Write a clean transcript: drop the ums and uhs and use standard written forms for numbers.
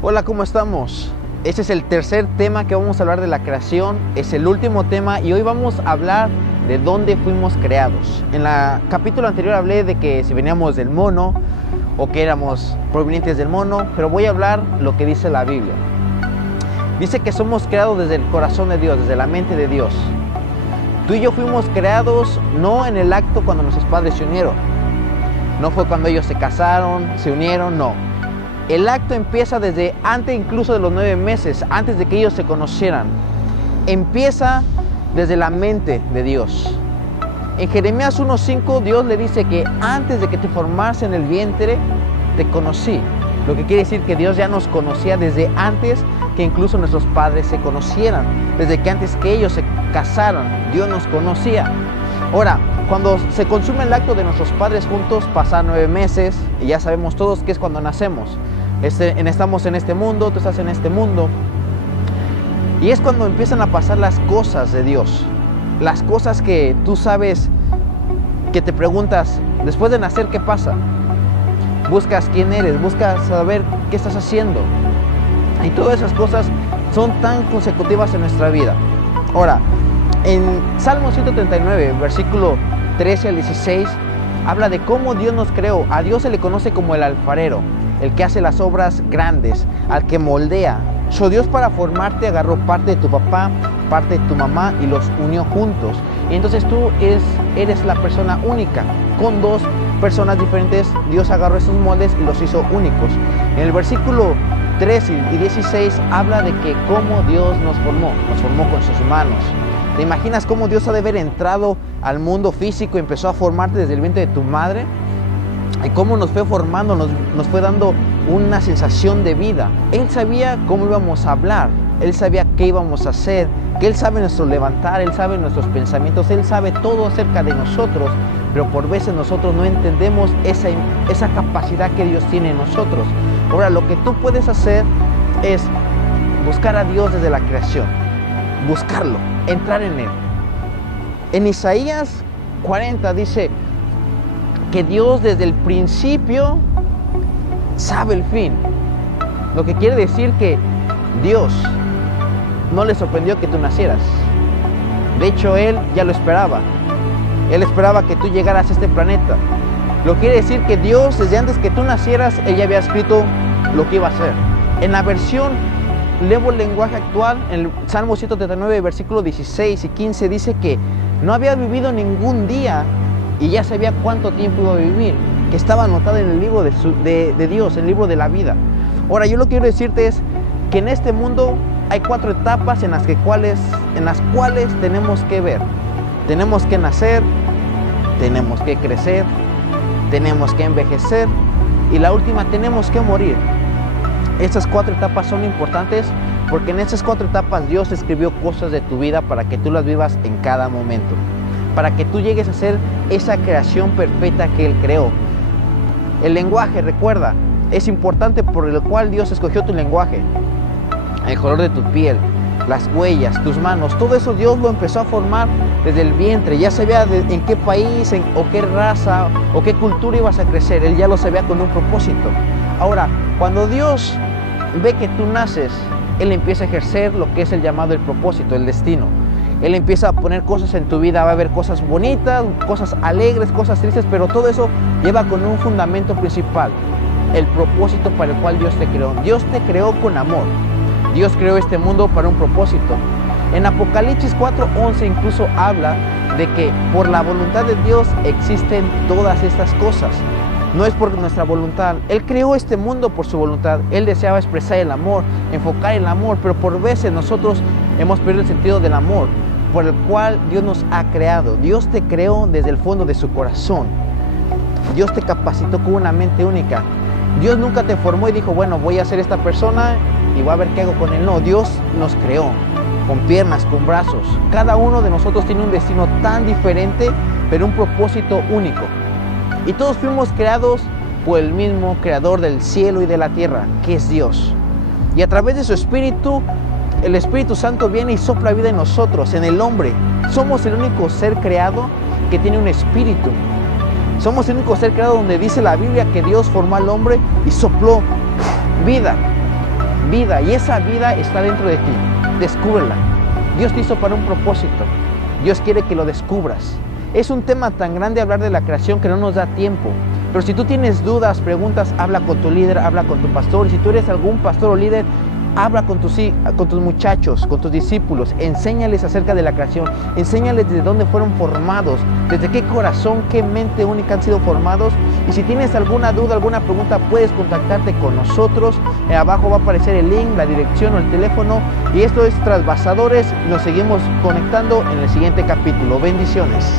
Hola, ¿cómo estamos? Este es el tercer tema que vamos a hablar de la creación, es el último tema y hoy vamos a hablar de dónde fuimos creados. En el capítulo anterior hablé de que si veníamos del mono o que éramos provenientes del mono, pero voy a hablar lo que dice la Biblia. Dice que somos creados desde el corazón de Dios, desde la mente de Dios. Tú y yo fuimos creados no en el acto cuando nuestros padres se unieron, no fue cuando ellos se casaron, se unieron, no. El acto empieza desde antes incluso de los 9 meses, antes de que ellos se conocieran. Empieza desde la mente de Dios. En Jeremías 1:5 Dios le dice que antes de que te formaras en el vientre, te conocí. Lo que quiere decir que Dios ya nos conocía desde antes que incluso nuestros padres se conocieran. Desde que antes que ellos se casaran, Dios nos conocía. Ahora, cuando se consume el acto de nuestros padres juntos, pasan 9 meses y ya sabemos todos que es cuando nacemos. Estamos en este mundo, tú estás en este mundo. Y es cuando empiezan a pasar las cosas de Dios. Las cosas que tú sabes, que te preguntas, después de nacer, ¿qué pasa? Buscas quién eres, buscas saber qué estás haciendo. Y todas esas cosas son tan consecutivas en nuestra vida. Ahora, en Salmo 139, versículo 13 al 16, habla de cómo Dios nos creó. A Dios se le conoce como el alfarero, el que hace las obras grandes, al que moldea. Dios para formarte agarró parte de tu papá, parte de tu mamá y los unió juntos. Y entonces tú eres la persona única. Con dos personas diferentes, Dios agarró esos moldes y los hizo únicos. En el versículo 13 y 16 habla de que cómo Dios nos formó con sus manos. ¿Te imaginas cómo Dios ha de haber entrado al mundo físico y empezó a formarte desde el vientre de tu madre? Y cómo nos fue formando, nos fue dando una sensación de vida. Él sabía cómo íbamos a hablar, Él sabía qué íbamos a hacer, que Él sabe nuestro levantar, Él sabe nuestros pensamientos, Él sabe todo acerca de nosotros, pero por veces nosotros no entendemos esa capacidad que Dios tiene en nosotros. Ahora, lo que tú puedes hacer es buscar a Dios desde la creación, buscarlo, entrar en Él. En Isaías 40 dice que Dios desde el principio sabe el fin. Lo que quiere decir que Dios no le sorprendió que tú nacieras. De hecho, Él ya lo esperaba. Él esperaba que tú llegaras a este planeta. Lo que quiere decir que Dios, desde antes que tú nacieras, Él ya había escrito lo que iba a hacer. En la versión Nuevo Lenguaje Actual, en el Salmo 139, versículos 16 y 15, dice que no había vivido ningún día y ya sabía cuánto tiempo iba a vivir, que estaba anotado en el libro de Dios, el libro de la vida. Ahora, yo lo que quiero decirte es que en este mundo hay 4 etapas en las cuales tenemos que ver. Tenemos que nacer, tenemos que crecer, tenemos que envejecer y la última, tenemos que morir. Estas 4 etapas son importantes porque en esas 4 etapas Dios escribió cosas de tu vida para que tú las vivas en cada momento, para que tú llegues a ser esa creación perfecta que Él creó. El lenguaje, recuerda, es importante por el cual Dios escogió tu lenguaje. El color de tu piel, las huellas, tus manos, todo eso Dios lo empezó a formar desde el vientre. Ya sabía en qué país, o qué raza, o qué cultura ibas a crecer. Él ya lo sabía con un propósito. Ahora, cuando Dios ve que tú naces, Él empieza a ejercer lo que es el llamado el propósito, el destino. Él empieza a poner cosas en tu vida, va a haber cosas bonitas, cosas alegres, cosas tristes, pero todo eso lleva con un fundamento principal, el propósito para el cual Dios te creó. Dios te creó con amor. Dios creó este mundo para un propósito. En Apocalipsis 4:11 incluso habla de que por la voluntad de Dios existen todas estas cosas. No es por nuestra voluntad. Él creó este mundo por su voluntad. Él deseaba expresar el amor, enfocar el amor, pero por veces nosotros hemos perdido el sentido del amor por el cual Dios nos ha creado. Dios te creó desde el fondo de su corazón. Dios te capacitó con una mente única. Dios nunca te formó y dijo, bueno, voy a ser esta persona y voy a ver qué hago con él. No, Dios nos creó con piernas, con brazos. Cada uno de nosotros tiene un destino tan diferente, pero un propósito único. Y todos fuimos creados por el mismo creador del cielo y de la tierra, que es Dios. Y a través de su Espíritu, el Espíritu Santo viene y sopla vida en nosotros, en el hombre. Somos el único ser creado que tiene un espíritu. Somos el único ser creado donde dice la Biblia que Dios formó al hombre y sopló vida. vida, y esa vida está dentro de ti. Descúbrela. Dios te hizo para un propósito. Dios quiere que lo descubras. Es un tema tan grande hablar de la creación que no nos da tiempo. Pero si tú tienes dudas, preguntas, habla con tu líder, habla con tu pastor. Y si tú eres algún pastor o líder, habla con tus muchachos, con tus discípulos. Enséñales acerca de la creación. Enséñales de dónde fueron formados, desde qué corazón, qué mente única han sido formados. Y si tienes alguna duda, alguna pregunta, puedes contactarte con nosotros. Abajo va a aparecer el link, la dirección o el teléfono. Y esto es Trasvasadores. Nos seguimos conectando en el siguiente capítulo. Bendiciones.